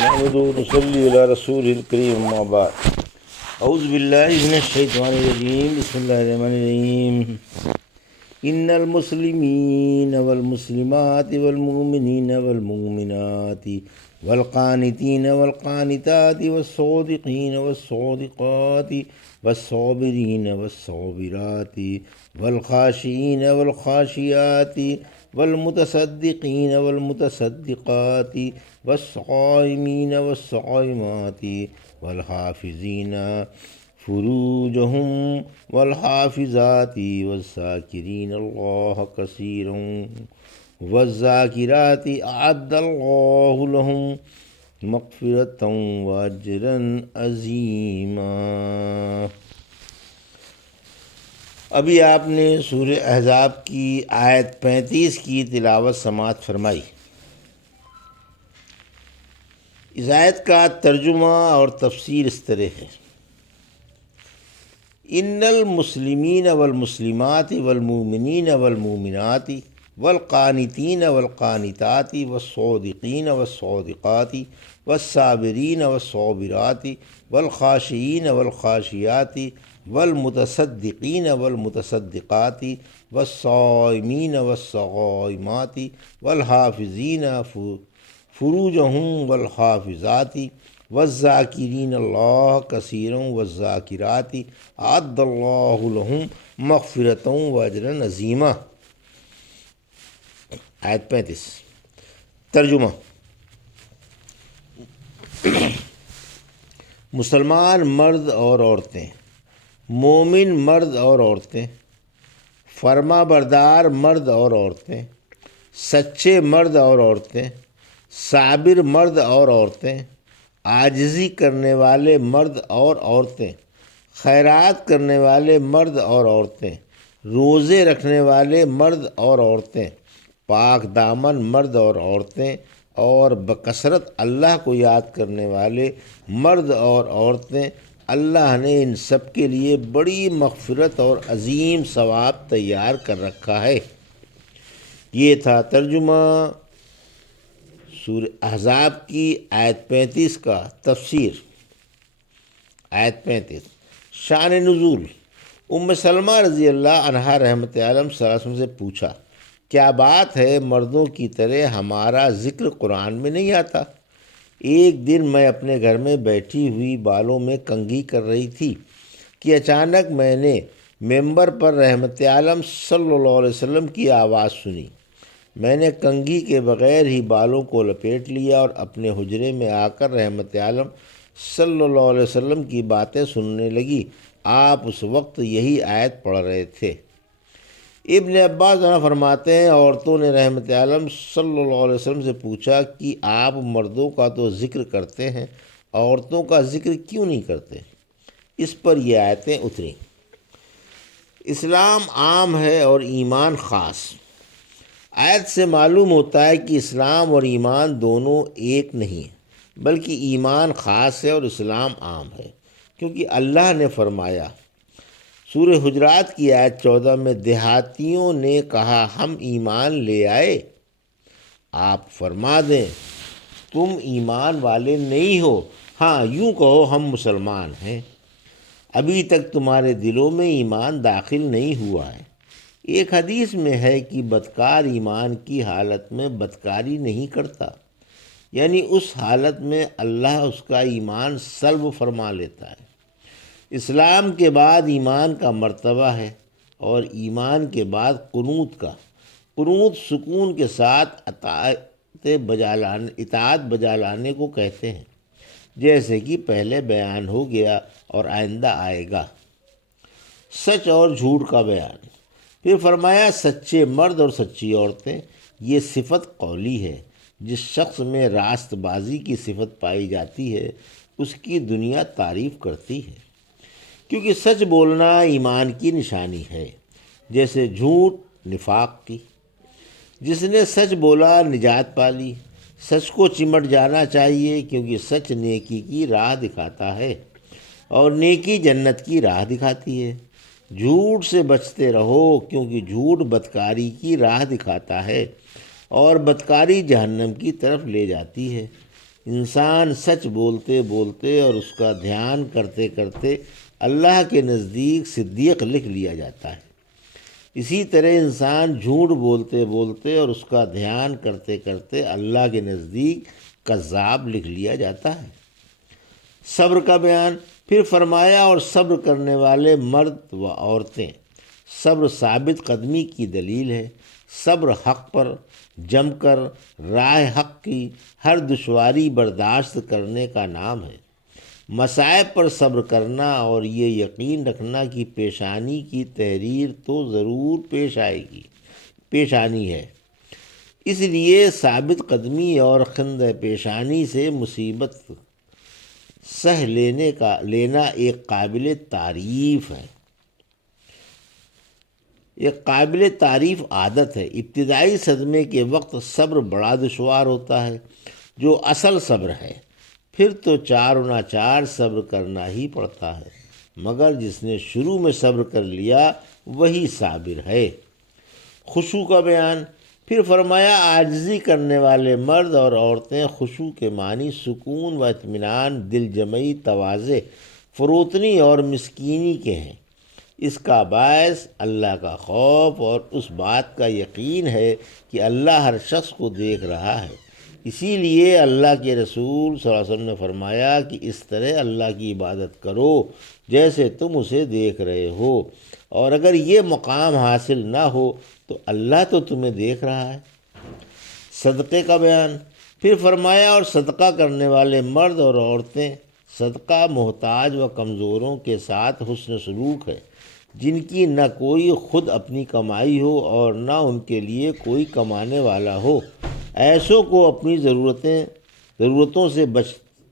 نحمد ونصلي على رسول الكريم أما بعد أعوذ بالله من الشيطان الرجيم بسم الله الرحمن الرحيم إن المسلمين والمسلمات والمؤمنين والمؤمنات والقانتين والقانتات والصادقين والصادقات والصابرين والصابرات والخاشعين والخاشعات والمتصدقين والمتصدقات والصائمين والصائمات والحافظين فروجهم والحافظات والذاكرين الله كثيرا والذاكرات أعد الله لهم مغفرة وأجرا عظيما۔ ابھی آپ نے سورہ احزاب کی آیت 35 کی تلاوت سماعت فرمائی۔ اس آیت کا ترجمہ اور تفسیر اس طرح ہے: ان المسلمین والمسلمات والمؤمنین والمؤمنات والقانتین والقانتات والصادقین والصادقات والصابرین والصابرات والخاشعین والخاشعات والمتصدقین والمتصدقات والصائمین والصائمات والحافظین فروجهم والحافظات والذاکرین اللہ کثیرا والذاکرات اعد اللہ لهم مغفرۃ واجرا عظیما۔ آیت 35 ترجمہ: مسلمان مرد اور عورتیں، مومن مرد اور عورتیں، فرما بردار مرد اور عورتیں، سچے مرد اور عورتیں، صابر مرد اور عورتیں، عاجزی کرنے والے مرد اور عورتیں، خیرات کرنے والے مرد اور عورتیں، روزے رکھنے والے مرد اور عورتیں، پاک دامن مرد اور عورتیں، اور بکثرت اللہ کو یاد کرنے والے مرد اور عورتیں، اللہ نے ان سب کے لیے بڑی مغفرت اور عظیم ثواب تیار کر رکھا ہے۔ یہ تھا ترجمہ سورہ احزاب کی آیت 35 کا۔ تفسیر: آیت 35 شان نزول: ام سلمہ رضی اللہ عنہا رحمت عالم صلی اللہ علیہ وسلم سے پوچھا، کیا بات ہے مردوں کی طرح ہمارا ذکر قرآن میں نہیں آتا؟ ایک دن میں اپنے گھر میں بیٹھی ہوئی بالوں میں کنگھی کر رہی تھی کہ اچانک میں نے ممبر پر رحمت عالم صلی اللہ علیہ وسلم کی آواز سنی۔ میں نے کنگھی کے بغیر ہی بالوں کو لپیٹ لیا اور اپنے حجرے میں آ کر رحمت عالم صلی اللہ علیہ وسلم کی باتیں سننے لگی۔ آپ اس وقت یہی آیت پڑھ رہے تھے۔ ابن عباس فرماتے ہیں، عورتوں نے رحمت عالم صلی اللہ علیہ وسلم سے پوچھا کہ آپ مردوں کا تو ذکر کرتے ہیں، عورتوں کا ذکر کیوں نہیں کرتے؟ اس پر یہ آیتیں اتریں۔ اسلام عام ہے اور ایمان خاص۔ آیت سے معلوم ہوتا ہے کہ اسلام اور ایمان دونوں ایک نہیں ہیں، بلکہ ایمان خاص ہے اور اسلام عام ہے، کیونکہ اللہ نے فرمایا سورہ حجرات کی آیت 14 میں، دیہاتیوں نے کہا ہم ایمان لے آئے۔ آپ فرما دیں تم ایمان والے نہیں ہو، ہاں یوں کہو ہم مسلمان ہیں، ابھی تک تمہارے دلوں میں ایمان داخل نہیں ہوا ہے۔ ایک حدیث میں ہے کہ بدکار ایمان کی حالت میں بدکاری نہیں کرتا، یعنی اس حالت میں اللہ اس کا ایمان سلب فرما لیتا ہے۔ اسلام کے بعد ایمان کا مرتبہ ہے، اور ایمان کے بعد قنوت کا۔ قنوت سکون کے ساتھ اطاعت بجا لانے کو کہتے ہیں، جیسے کہ پہلے بیان ہو گیا اور آئندہ آئے گا۔ سچ اور جھوٹ کا بیان۔ پھر فرمایا سچے مرد اور سچی عورتیں، یہ صفت قولی ہے۔ جس شخص میں راست بازی کی صفت پائی جاتی ہے اس کی دنیا تعریف کرتی ہے، کیونکہ سچ بولنا ایمان کی نشانی ہے، جیسے جھوٹ نفاق کی۔ جس نے سچ بولا نجات پالی۔ سچ کو چمٹ جانا چاہیے، کیونکہ سچ نیکی کی راہ دکھاتا ہے اور نیکی جنت کی راہ دکھاتی ہے۔ جھوٹ سے بچتے رہو، کیونکہ جھوٹ بدکاری کی راہ دکھاتا ہے اور بدکاری جہنم کی طرف لے جاتی ہے۔ انسان سچ بولتے بولتے اور اس کا دھیان کرتے کرتے اللہ کے نزدیک صدیق لکھ لیا جاتا ہے۔ اسی طرح انسان جھوٹ بولتے بولتے اور اس کا دھیان کرتے کرتے اللہ کے نزدیک کذاب لکھ لیا جاتا ہے۔ صبر کا بیان، پھر فرمایا اور صبر کرنے والے مرد و عورتیں۔ صبر ثابت قدمی کی دلیل ہے۔ صبر حق پر جم کر راہ حق کی ہر دشواری برداشت کرنے کا نام ہے۔ مصائب پر صبر کرنا اور یہ یقین رکھنا کہ پیشانی کی تحریر تو ضرور پیش آنی ہے۔ اس لیے ثابت قدمی اور خندۂ پیشانی سے مصیبت سہ لینا ایک قابل تعریف ہے، ایک قابل تعریف عادت ہے۔ ابتدائی صدمے کے وقت صبر بڑا دشوار ہوتا ہے، جو اصل صبر ہے۔ پھر تو چار صبر کرنا ہی پڑتا ہے، مگر جس نے شروع میں صبر کر لیا وہی صابر ہے۔ خشوع کا بیان، پھر فرمایا عاجزی کرنے والے مرد اور عورتیں۔ خشوع کے معنی سکون و اطمینان، دل جمعی، تواضع، فروتنی اور مسکینی کے ہیں۔ اس کا باعث اللہ کا خوف اور اس بات کا یقین ہے کہ اللہ ہر شخص کو دیکھ رہا ہے۔ اسی لیے اللہ کے رسول صلی اللہ علیہ وسلم نے فرمایا کہ اس طرح اللہ کی عبادت کرو جیسے تم اسے دیکھ رہے ہو، اور اگر یہ مقام حاصل نہ ہو تو اللہ تو تمہیں دیکھ رہا ہے۔ صدقے کا بیان، پھر فرمایا اور صدقہ کرنے والے مرد اور عورتیں۔ صدقہ محتاج و کمزوروں کے ساتھ حسن سلوک ہے، جن کی نہ کوئی خود اپنی کمائی ہو اور نہ ان کے لیے کوئی کمانے والا ہو۔ ایسوں کو اپنی ضرورتوں سے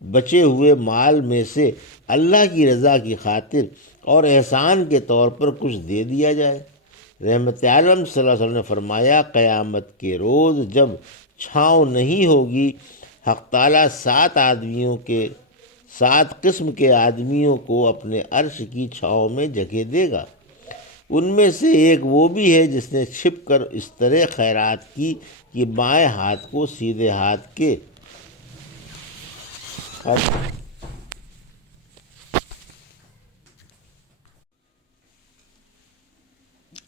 بچے ہوئے مال میں سے اللہ کی رضا کی خاطر اور احسان کے طور پر کچھ دے دیا جائے۔ رحمت عالم صلی اللہ علیہ وسلم نے فرمایا، قیامت کے روز جب چھاؤں نہیں ہوگی، حق تعالیٰ 7 قسم کے آدمیوں کو اپنے عرش کی چھاؤں میں جگہ دے گا۔ ان میں سے ایک وہ بھی ہے جس نے چھپ کر اس طرح خیرات کی کہ بائیں ہاتھ کو سیدھے ہاتھ کے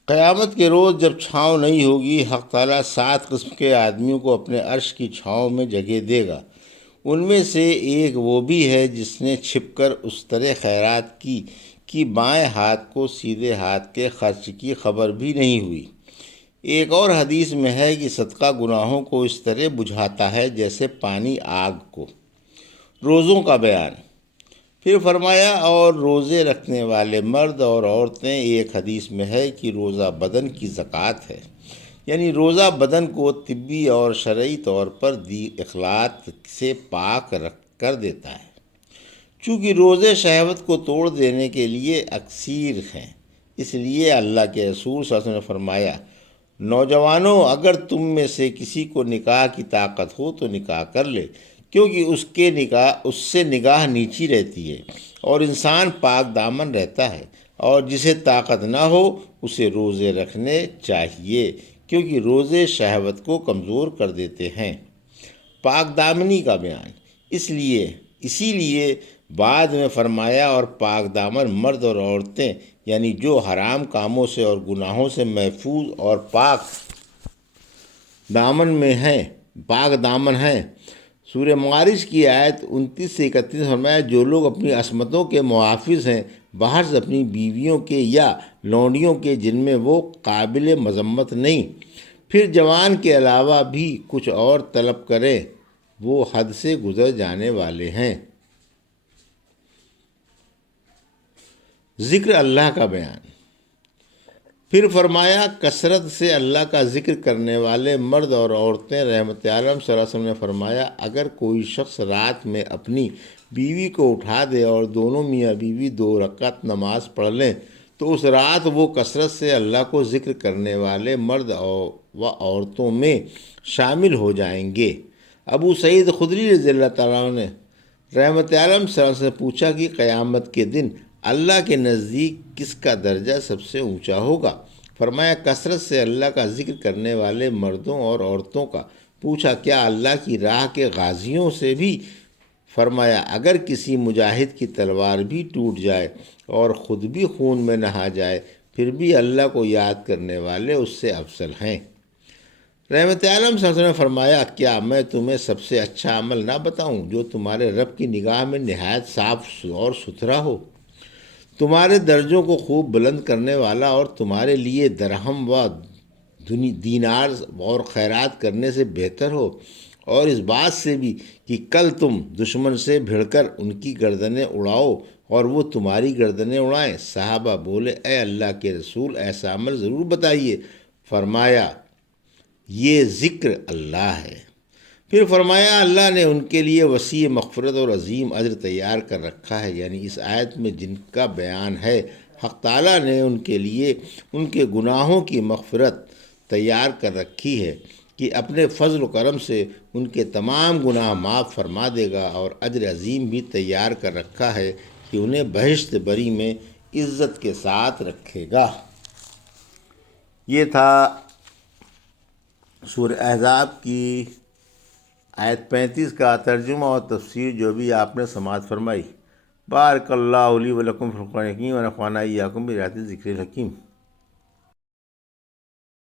قیامت کے روز جب چھاؤں نہیں ہوگی، حق تعالیٰ 7 قسم کے آدمیوں کو اپنے عرش کی چھاؤں میں جگہ دے گا۔ ان میں سے ایک وہ بھی ہے جس نے چھپ کر اس طرح خیرات کی کہ بائیں ہاتھ کو سیدھے ہاتھ کے خرچ کی خبر بھی نہیں ہوئی۔ ایک اور حدیث میں ہے کہ صدقہ گناہوں کو اس طرح بجھاتا ہے جیسے پانی آگ کو۔ روزوں کا بیان، پھر فرمایا اور روزے رکھنے والے مرد اور عورتیں۔ ایک حدیث میں ہے کہ روزہ بدن کی زکوٰۃ ہے، یعنی روزہ بدن کو طبی اور شرعی طور پر دی اخلاط سے پاک رکھ کر دیتا ہے۔ چونکہ روزے شہوت کو توڑ دینے کے لیے اکثیر ہیں، اس لیے اللہ کے رسول صلی اللہ علیہ وسلم نے فرمایا، نوجوانوں، اگر تم میں سے کسی کو نکاح کی طاقت ہو تو نکاح کر لے، کیونکہ اس سے نگاہ نیچی رہتی ہے اور انسان پاک دامن رہتا ہے، اور جسے طاقت نہ ہو اسے روزے رکھنے چاہیے، کیونکہ روزے شہوت کو کمزور کر دیتے ہیں۔ پاک دامنی کا بیان، اسی لیے بعد میں فرمایا اور پاک دامن مرد اور عورتیں، یعنی جو حرام کاموں سے اور گناہوں سے محفوظ اور پاک دامن ہیں۔ سورہ معارج کی آیت 29 سے 31 فرمایا، جو لوگ اپنی عصمتوں کے محافظ ہیں، باہر سے اپنی بیویوں کے یا لونڈیوں کے جن میں وہ قابل مذمت نہیں، پھر جوان کے علاوہ بھی کچھ اور طلب کریں، وہ حد سے گزر جانے والے ہیں۔ ذکر اللہ کا بیان، پھر فرمایا کثرت سے اللہ کا ذکر کرنے والے مرد اور عورتیں۔ رحمت عالم صلی اللہ علیہ وسلم نے فرمایا، اگر کوئی شخص رات میں اپنی بیوی کو اٹھا دے اور دونوں میاں بیوی 2 رکعت نماز پڑھ لیں تو اس رات وہ کثرت سے اللہ کو ذکر کرنے والے مرد و عورتوں میں شامل ہو جائیں گے۔ ابو سعید خدری رضی اللہ تعالیٰ عنہ نے رحمت عالم صلی اللہ علیہ وسلم سے پوچھا کہ قیامت کے دن اللہ کے نزدیک کس کا درجہ سب سے اونچا ہوگا؟ فرمایا کثرت سے اللہ کا ذکر کرنے والے مردوں اور عورتوں کا۔ پوچھا کیا اللہ کی راہ کے غازیوں سے بھی؟ فرمایا اگر کسی مجاہد کی تلوار بھی ٹوٹ جائے اور خود بھی خون میں نہا جائے پھر بھی اللہ کو یاد کرنے والے اس سے افضل ہیں۔ رحمت عالم صلی اللہ علیہ وسلم نے فرمایا کیا میں تمہیں سب سے اچھا عمل نہ بتاؤں جو تمہارے رب کی نگاہ میں نہایت صاف اور ستھرا ہو، تمہارے درجوں کو خوب بلند کرنے والا اور تمہارے لیے درہم و دینار اور خیرات کرنے سے بہتر ہو، اور اس بات سے بھی کہ کل تم دشمن سے بھڑ کر ان کی گردنیں اڑاؤ اور وہ تمہاری گردنیں اڑائیں؟ صحابہ بولے اے اللہ کے رسول ایسا عمل ضرور بتائیے۔ فرمایا یہ ذکر اللہ ہے۔ پھر فرمایا اللہ نے ان کے لیے وسیع مغفرت اور عظیم اجر تیار کر رکھا ہے، یعنی اس آیت میں جن کا بیان ہے حق تعالیٰ نے ان کے لیے ان کے گناہوں کی مغفرت تیار کر رکھی ہے کہ اپنے فضل و کرم سے ان کے تمام گناہ معاف فرما دے گا، اور اجر عظیم بھی تیار کر رکھا ہے کہ انہیں بہشت بری میں عزت کے ساتھ رکھے گا۔ یہ تھا سورہ احزاب کی آیت 35 کا ترجمہ اور تفسیر جو بھی آپ نے سماعت فرمائی۔ بارک اللہ لی و لکم فی القرآن الحکیم و نفعنی وایاکم بآیات الذکر الحکیم۔